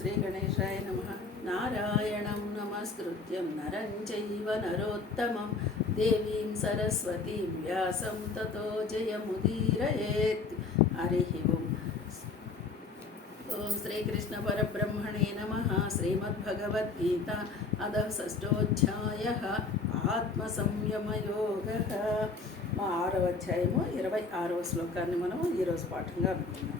శ్రీ గణేశాయ నమః. నారాయణం నమస్కృత్యం నరం చైవ నరోత్తమం దేవీం సరస్వతీం వ్యాసం తతో జయముదీరయేత్. హరి ఓం. ఓం శ్రీకృష్ణ పరబ్రహ్మణే నమః. శ్రీమద్భగవద్గీత అధః షష్ఠోధ్యాయః ఆత్మసంయమయోగః. మా 6వ అధ్యాయము 26వ శ్లోకాన్ని మనం ఈరోజు పాఠంగా అనుకున్నాం.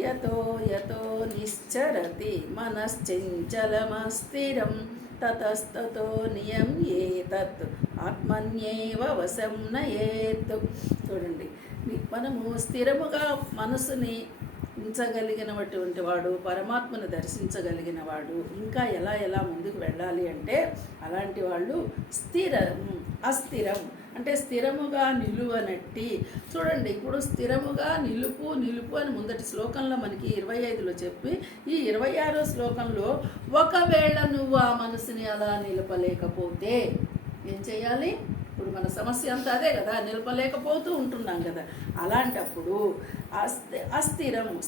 యతో యతో నిశ్చరతి మనశ్చంచలమస్థిరం తతస్తతో నియమ్యేతత్ ఆత్మన్యేవ వశం నయేత్. చూడండి, మనము స్థిరముగా మనసుని ఉంచగలిగినటువంటి వాడు, పరమాత్మను దర్శించగలిగిన వాడు ఇంకా ఎలా ఎలా ముందుకు వెళ్ళాలి అంటే, అలాంటి వాళ్ళు అస్థిరం అంటే స్థిరముగా నిలువనట్టి. చూడండి, ఇప్పుడు స్థిరముగా నిలుపు అని ముందటి శ్లోకంలో మనకి 25లో చెప్పి, ఈ 26వ శ్లోకంలో ఒకవేళ నువ్వు ఆ మనసుని అలా నిలపలేకపోతే ఏం చేయాలి? ఇప్పుడు మన సమస్య అంతా అదే కదా, నిలపలేకపోతూ ఉంటున్నాం కదా. అలాంటప్పుడు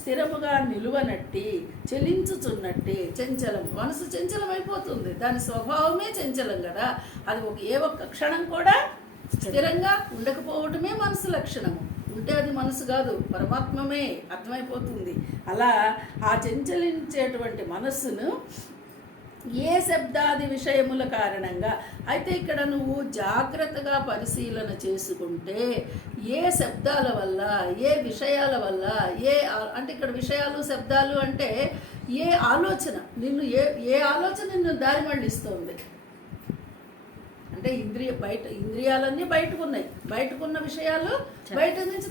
స్థిరముగా నిలువనట్టి, చలించుచున్నట్టి, చంచలం, మనసు చంచలం అయిపోతుంది. దాని స్వభావమే చంచలం కదా. అది ఏ ఒక్క క్షణం కూడా స్థిరంగా ఉండకపోవటమే మనసు లక్షణము. ఉంటే అది మనసు కాదు, పరమాత్మమే, అర్థమైపోతుంది. అలా ఆ చంచలించేటువంటి మనస్సును ఏ శబ్దాది విషయముల కారణంగా అయితే ఇక్కడ నువ్వు జాగ్రత్తగా పరిశీలన చేసుకుంటే ఏ శబ్దాల వల్ల, ఏ విషయాల వల్ల, అంటే ఇక్కడ విషయాలు శబ్దాలు అంటే ఏ ఆలోచన నిన్ను ఏ ఆలోచన నిన్ను దారి మళ్ళిస్తుంది అంటే ఇంద్రియాలన్నీ బయటకున్నాయి, బయటకున్న విషయాలు బయట నుంచి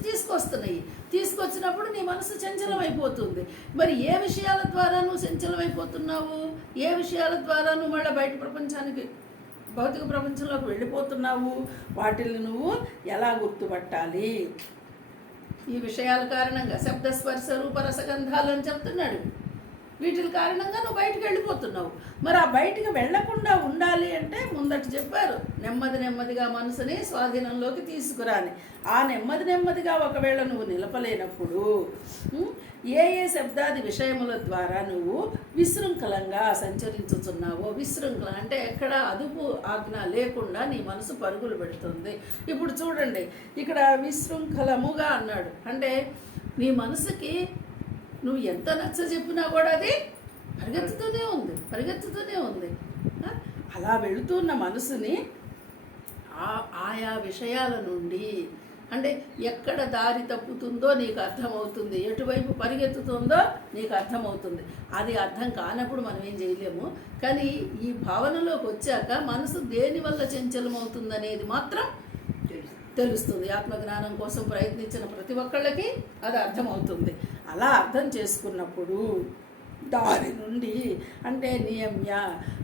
తీసుకొచ్చినప్పుడు నీ మనసు చంచలం అయిపోతుంది. మరి ఏ విషయాల ద్వారా నువ్వు చంచలం అయిపోతున్నావు, ఏ విషయాల ద్వారా నువ్వు మళ్ళీ బయట ప్రపంచానికి, భౌతిక ప్రపంచంలోకి వెళ్ళిపోతున్నావు, వాటిని నువ్వు ఎలా గుర్తుపట్టాలి? ఈ విషయాల కారణంగా శబ్ద స్పర్శ రూప రసగంధాలు అని చెప్తున్నాడు. వీటి కారణంగా నువ్వు బయటకు వెళ్ళిపోతున్నావు. మరి ఆ బయటికి వెళ్లకుండా ఉండాలి అంటే ముందట చెప్పారు, నెమ్మదిగా మనసుని స్వాధీనంలోకి తీసుకురాని. ఆ నెమ్మదిగా ఒకవేళ నువ్వు నిలపలేనప్పుడు ఏ శబ్దాది విషయముల ద్వారా నువ్వు విశృంఖలంగా సంచరించుతున్నావో, విశృంఖల అంటే ఎక్కడ అదుపు ఆజ్ఞ లేకుండా నీ మనసు పరుగులు పెడుతుంది. ఇప్పుడు చూడండి, ఇక్కడ విశృంఖలముగా అన్నాడు అంటే నీ మనసుకి నువ్వు ఎంత నచ్చ చెప్పినా కూడా అది పరిగెత్తుతూనే ఉంది. అలా వెళుతున్న మనసుని ఆయా విషయాల నుండి, అంటే ఎక్కడ దారి తప్పుతుందో నీకు అర్థమవుతుంది, ఎటువైపు పరిగెత్తుతుందో నీకు అర్థమవుతుంది. అది అర్థం కానప్పుడు మనం ఏం చేయలేము. కానీ ఈ భావనలోకి వచ్చాక మనసు దేనివల్ల చంచలమవుతుందనేది మాత్రం తెలుస్తుంది. ఆత్మజ్ఞానం కోసం ప్రయత్నించిన ప్రతి ఒక్కళ్ళకి అది అర్థమవుతుంది. అలా అర్థం చేసుకున్నప్పుడు దాని నుండి అంటే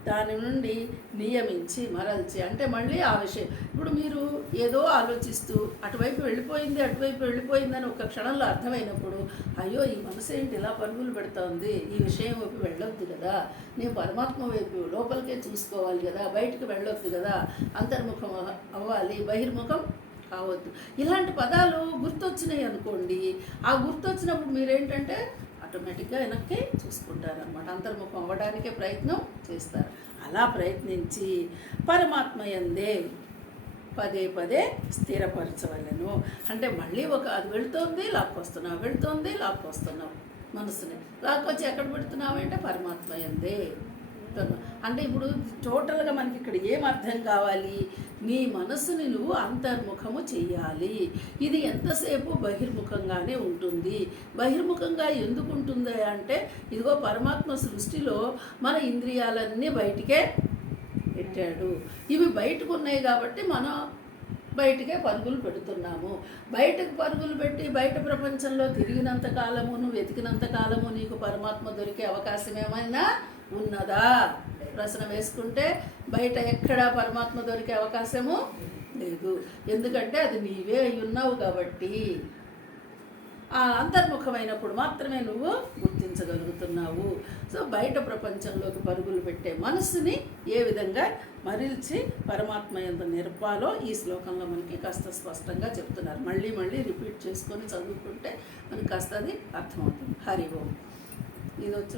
దాని నుండి నియమించి మరల్చి, అంటే మళ్ళీ ఆ విషయం, ఇప్పుడు మీరు ఏదో ఆలోచిస్తూ అటువైపు వెళ్ళిపోయిందని ఒక క్షణంలో అర్థమైనప్పుడు, అయ్యో ఈ మనసు ఏంటి ఇలా పరుగులు పెడుతోంది, ఈ విషయం వైపు వెళ్ళొద్దు కదా, నేను పరమాత్మ వైపు లోపలికే చూసుకోవాలి కదా, బయటకు వెళ్ళొద్దు కదా, అంతర్ముఖం అవ్వాలి, బహిర్ముఖం కావద్దు. ఇలాంటి పదాలు గుర్తొచ్చినాయి అనుకోండి, ఆ గుర్తొచ్చినప్పుడు మీరేంటంటే ఆటోమేటిక్గా వెనక్కి చూసుకుంటారనమాట, అంతర్ముఖం అవ్వడానికే ప్రయత్నం చేస్తారు. అలా ప్రయత్నించి పరమాత్మ యందే పదే స్థిరపరచవలను. అంటే మళ్ళీ అది వెళుతోంది లాక్కొస్తున్నావు మనసుని, లాక్కొచ్చి ఎక్కడ పెడుతున్నావు అంటే పరమాత్మ యందే. అంటే ఇప్పుడు టోటల్గా మనకి ఇక్కడ ఏం అర్థం కావాలి? నీ మనసుని నువ్వు అంతర్ముఖము చెయ్యాలి. ఇది ఎంతసేపు బహిర్ముఖంగానే ఉంటుంది. బహిర్ముఖంగా ఎందుకు ఉంటుంది అంటే, ఇదిగో పరమాత్మ సృష్టిలో మన ఇంద్రియాలన్నీ బయటికే పెట్టాడు. ఇవి బయటకు ఉన్నాయి కాబట్టి మనం బయటకే పరుగులు పెడుతున్నాము. బయటకు పరుగులు పెట్టి బయట ప్రపంచంలో తిరిగినంత కాలము, నువ్వు వెతికినంత కాలము నీకు పరమాత్మ దొరికే అవకాశం ఏమైనా ఉన్నదా? ప్రశ్న వేసుకుంటే బయట ఎక్కడా పరమాత్మ దొరికే అవకాశము లేదు. ఎందుకంటే అది నీవే అయి ఉన్నావు కాబట్టి. ఆ అంతర్ముఖమైనప్పుడు మాత్రమే నువ్వు గుర్తించగలుగుతున్నావు. సో బయట ప్రపంచంలోకి పరుగులు పెట్టే మనస్సుని ఏ విధంగా మరిల్చి పరమాత్మ యందు నిరపాలో ఈ శ్లోకంలో మనకి కాస్త స్పష్టంగా చెప్తున్నారు. మళ్ళీ రిపీట్ చేసుకొని చదువుకుంటే మనకి కాస్త అది అర్థమవుతుంది. హరి ఓం. ఇది వచ్చి